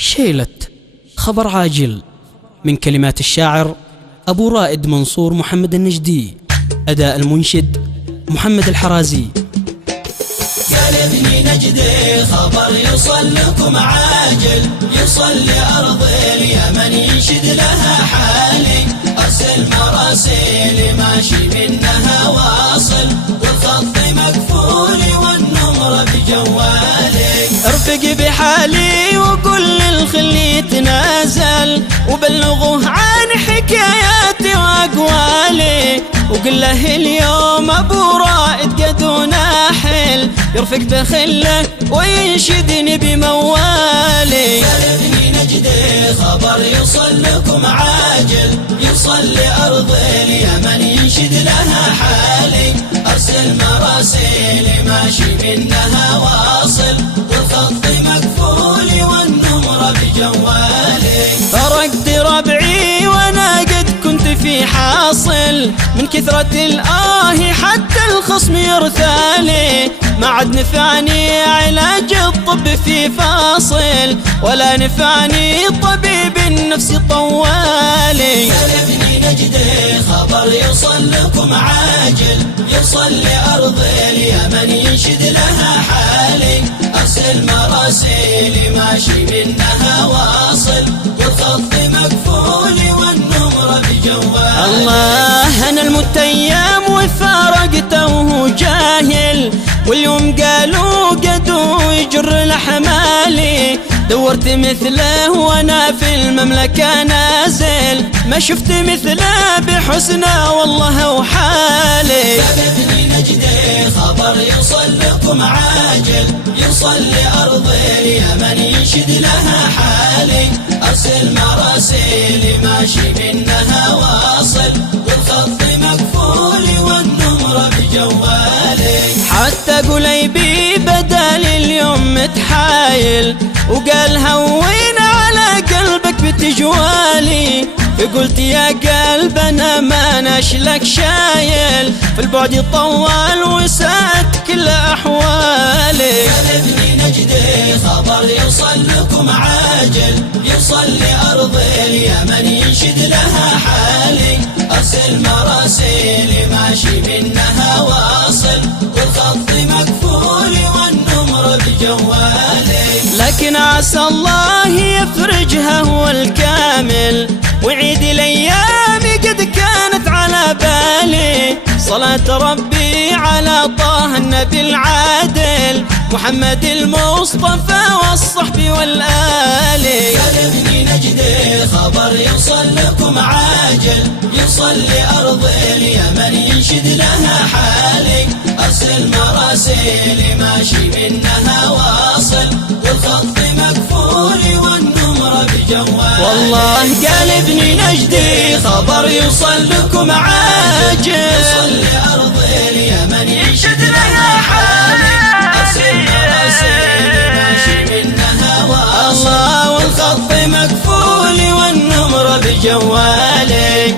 شيلة خبر عاجل من كلمات الشاعر أبو رائد منصور محمد النجدي، أداء المنشد محمد الحرازي. قال ابني نجدي خبر يوصل لكم عاجل، يوصل لأرض اليمن ينشد لها حالي، أرسل مراسيل ماشي منها واصل، والخط مقفول والنمر بجوالي. ارفق بحالي وقل للخل يتنازل، وبلغوه عن حكاياتي وأقوالي، وقل له اليوم أبو رائد قد ناحل، يرفق بخله وينشدني بموالي. قال ابني نجدي خبر يوصل لكم عاجل، يوصل لأرض اليمن ينشد لها حالي، أرسل مراسيل ماشي منها واصل، والخط مقفول والنمر بجوالي. فرقت ربعي وانا قد كنت في حاصل، من كثرة الآه حتى الخصم يرثالي، ما عاد نفعني علاج الطب في فاصل، ولا نفعني طبيب النفس طوالي. قال ابني نجدي خبر يوصل لكم عاجل، يوصل لأرض اليمن ينشد لها حالي، أرسل مراسيل ماشي منها واصل، والخط مقفول والنمر بجوالي. الله أنا المتيم وفارقته وهو جاهل، واليوم قالوا قدو يجر لحمالي، دورت مثله وانا في المملكة نازل، ما شفت مثله بحسنه والله وحالي. قال ابني نجدي خبر يوصل لكم عاجل، يوصل لأرض اليمن ينشد لها حالي، أرسل مراسيل ماشي منها واصل، والخط مقفول والنمر بجوالي. حتى قليبي بدل اليوم متحايل، وقال هون على قلبك بتجوالي، فقلت يا قلب انا ما نشلك شايل، في البعد طوال وساءت كل احوالي. قال ابني نجدي خبر يوصل لكم عاجل، يوصل لأرض اليمن ينشد لها حالي، أرسل مراسيل ماشي منها واصل، والخط مقفول والنمر بجوالي. لكن عسى الله يفرجها هو الكامل، ويعيد الأيام قد كانت على بالي، صلاة ربي على طه النبي العادل، محمد المصطفى والصحب والآل. قال ابني نجدي خبر يوصل لكم عاجل، يوصل لأرض اليمن ينشد لها حالي، أرسل مراسيل ماشي منها واصل، والخط مقفول والنمر بجوالي. والله قال ابني نجدي خبر يوصل لكم عاجل، يوصل لأرض اليمن ينشد لها حالي، أرسل مراسيل ماشي منها واصل، والخط مقفول والنمر بجوالي.